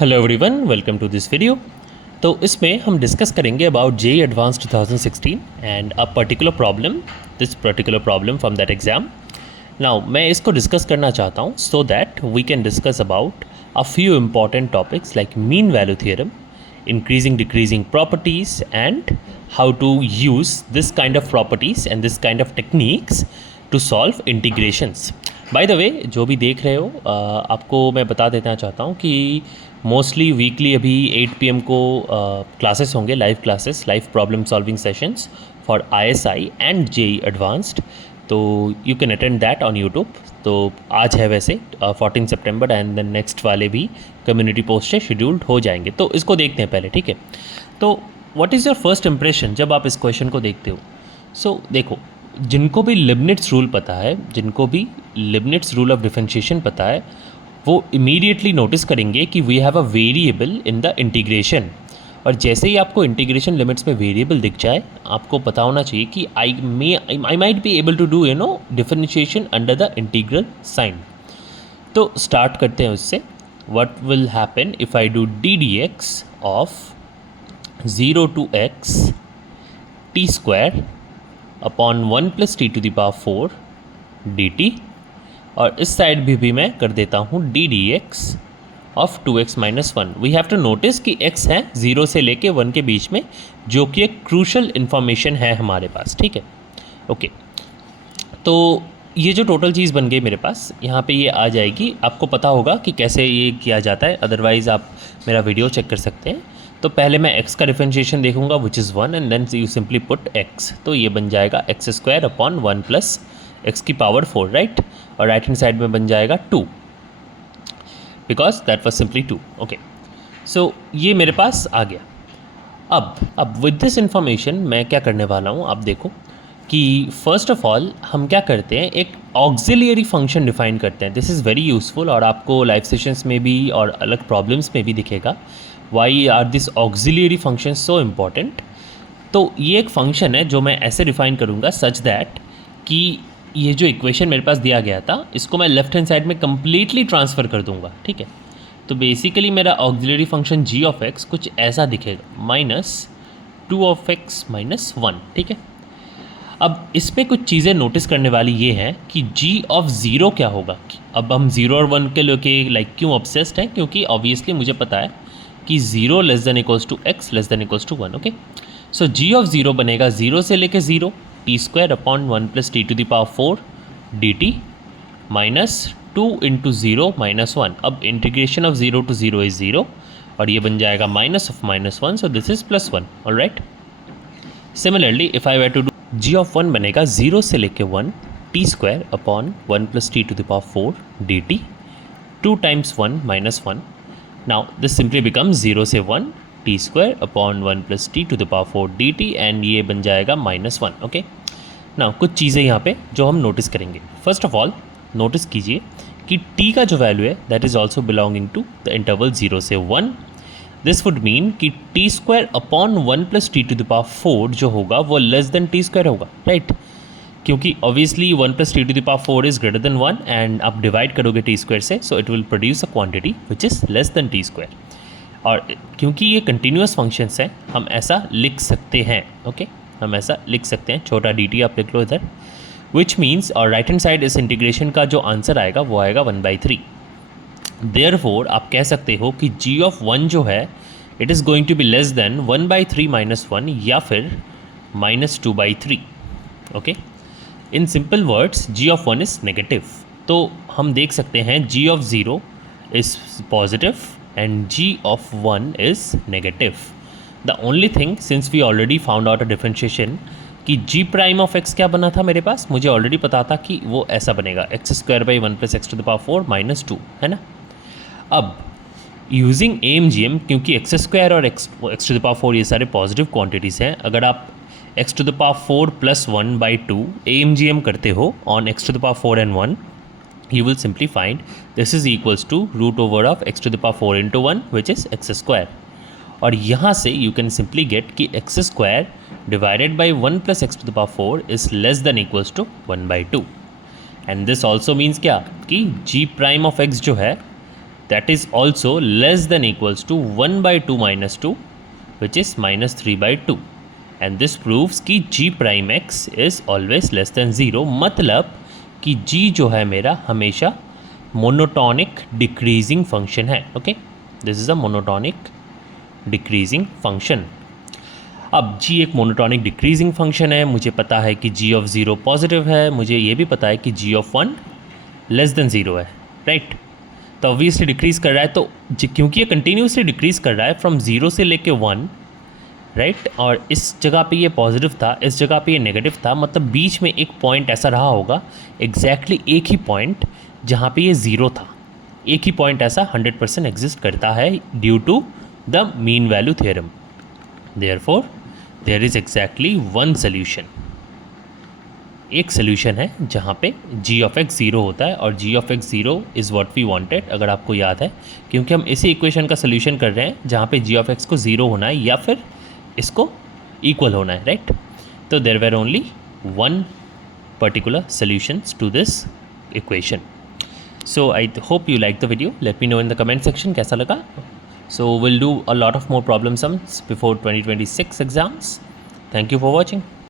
Hello everyone, welcome to this video. तो इसमें हम डिस्कस करेंगे about JEE advance 2016 and a particular problem, this particular problem from that exam. Now मैं इसको discuss करना चाहता हूँ so that we can discuss about a few important topics like mean value theorem, increasing decreasing properties, and how to use this kind of properties and this kind of techniques to solve integrations. By the way, जो भी देख रहे हो आपको मैं बता देना चाहता हूँ कि मोस्टली वीकली अभी 8 PM को क्लासेस होंगे, live classes, live problem solving sessions for ISI and JEE advanced. तो you can attend that on YouTube. तो आज है वैसे 14 सितंबर एंड देन नेक्स्ट वाले भी कम्युनिटी पोस्ट से शेड्यूल्ड हो जाएंगे। तो इसको देखते हैं पहले, ठीक है। तो what is your first impression जब आप इस क्वेश्चन को देखते हो? सो देखो, जिनको भी लिबनिट्ज़ रूल पता है, जिनको भी लिबनिट्ज़ रूल ऑफ डिफरेंशिएशन पता है, वो इमीडिएटली नोटिस करेंगे कि we have a variable in the integration. और जैसे ही आपको इंटीग्रेशन लिमिट्स में वेरिएबल दिख जाए, आपको पता होना चाहिए कि I might be able to do differentiation under the integral sign. तो स्टार्ट करते हैं उससे। What will happen if I do d d x of 0 to x t square upon 1 + t to the power 4 dt, और इस side भी मैं कर देता हूँ d d x of 2x - 1। We have to notice कि x है 0 से लेके 1 के बीच में, जो कि एक क्रूशल इन्फॉर्मेशन है हमारे पास, ठीक है। ओके, तो ये जो टोटल चीज़ बन गई मेरे पास, यहाँ पे ये आ जाएगी। आपको पता होगा कि कैसे ये किया जाता है, अदरवाइज़ आप मेरा वीडियो चेक कर सकते हैं। तो पहले मैं x का डिफरेंशिएशन देखूंगा which is 1, and then you simply put x। तो ये बन जाएगा x² अपॉन 1 + x की पावर 4, राइट। और राइट हैंड साइड में बन जाएगा 2, because that was simply 2। Okay, so ये मेरे पास आ गया। अब विद दिस इंफॉर्मेशन मैं क्या करने वाला हूँ, आप देखो कि फर्स्ट ऑफ ऑल हम क्या करते हैं, एक ऑक्सिलियरी फंक्शन डिफाइन करते हैं। दिस इज़ वेरी यूजफुल और आपको लाइव सेशंस में भी और अलग प्रॉब्लम्स में भी दिखेगा। Why are this auxiliary function so important? तो ये एक फंक्शन है जो मैं ऐसे डिफाइन करूँगा सच दैट कि ये जो इक्वेशन मेरे पास दिया गया था, इसको मैं लेफ्ट हैंड साइड में कम्प्लीटली ट्रांसफ़र कर दूंगा, ठीक है। तो बेसिकली मेरा auxiliary function g of x कुछ ऐसा दिखेगा, -2 of x - 1, ठीक है। अब इसमें कुछ चीज़ें नोटिस करने वाली ये हैं कि g ऑफ 0 क्या होगा। अब हम 0 और 1 के लेके लाइक क्यों ऑब्सेस्ड हैं, क्योंकि ऑब्वियसली मुझे पता है कि 0 ≤ x ≤ 1। Okay, so g of 0 बनेगा 0 से लेके 0 t² upon 1 + t to the power 4 dt -2 × 0 - 1। अब इंटीग्रेशन ऑफ 0 to 0 इज़ 0, और ये बन जाएगा -1, so this is +1, alright. Similarly if I were to do, g of 1 बनेगा 0 से लेके 1 t² upon 1 + t to the power 4 dt 2 × 1 - 1। Now this simply becomes 0 से 1 t² upon 1 + t to the power 4 dt, and ये बन जाएगा -1। Okay, now कुछ चीज़ें यहाँ पे जो हम नोटिस करेंगे। फर्स्ट ऑफ ऑल नोटिस कीजिए कि t का जो वैल्यू है that is also belonging to the interval 0 से 1। दिस वुड मीन कि t² upon 1 + t to the power 4 जो होगा वो t² होगा, राइट। क्योंकि obviously 1 + t to the power 4 is greater than 1, and आप डिवाइड करोगे t² से, so it will produce a quantity which is t²। और क्योंकि ये कंटिन्यूस फंक्शंस हैं, हम ऐसा लिख सकते हैं। ओके, हम ऐसा लिख सकते हैं, छोटा dt आप लिख लो इधर, विच मीन्स, और राइट हैंड साइड इस इंटीग्रेशन का जो आंसर आएगा वो आएगा 1/3। देयरफॉर आप कह सकते हो कि g ऑफ 1 जो है it is going to be less than 1/3 - 1 या फिर -2/3। Okay, in simple words g of 1 is negative. तो हम देख सकते हैं g of 0 is positive and g of 1 is negative. The only thing, since we already found out a differentiation कि g prime of x क्या बना था मेरे पास, मुझे ऑलरेडी पता था कि वो ऐसा बनेगा x² / 1 + x to the power 4 - 2, है ना। अब यूजिंग AMGM, क्योंकि x² और x to the power 4 ये सारे पॉजिटिव क्वांटिटीज़ हैं, अगर आप x to the power 4 + 1/2 AMGM करते हो on x to the power 4 and 1, you will simply find this is equals to √ of x to the power 4 into 1, which is x²। और यहाँ से you can simply get कि x² divided by 1 + x to the power 4 is less than equals to 1/2। and this also means क्या, कि g prime of x जो है that is also less than equals to 1/2 minus 2 which is minus 3/2 and this proves कि g prime x is always less than 0, मतलब कि g जो है मेरा हमेशा मोनोटॉनिक डिक्रीजिंग फंक्शन है. Okay, this is a monotonic decreasing function. अब g एक मोनोटॉनिक डिक्रीजिंग फंक्शन है, मुझे पता है कि g ऑफ 0 पॉजिटिव है, मुझे ये भी पता है कि g ऑफ 1 लेस देन 0 है, राइट. तो ऑब्वियसली डिक्रीज़ कर रहा है, तो क्योंकि ये कंटिन्यूसली डिक्रीज़ कर रहा है फ्रॉम 0 से लेके 1, राइट, और इस जगह पे ये पॉजिटिव था, इस जगह पे ये नेगेटिव था, मतलब बीच में एक पॉइंट ऐसा रहा होगा, एग्जैक्टली एक ही पॉइंट जहाँ पे ये 0 था, एक ही पॉइंट ऐसा 100% एग्जिस्ट करता है due to the mean value theorem. Therefore there is exactly one solution. एक सोल्यूशन है जहाँ पे g ऑफ x 0 होता है और g of x 0 is what we wanted, अगर आपको याद है, क्योंकि हम इसी इक्वेशन का सोल्यूशन कर रहे हैं जहाँ पे g ऑफ x को 0 होना है या फिर इसको इक्वल होना है, राइट. तो there were only one particular solutions to this equation. So I hope you like the video. Let me know in the comment section कैसा लगा. So we'll do a lot of more problem sums before 2026 exams. Thank you for watching.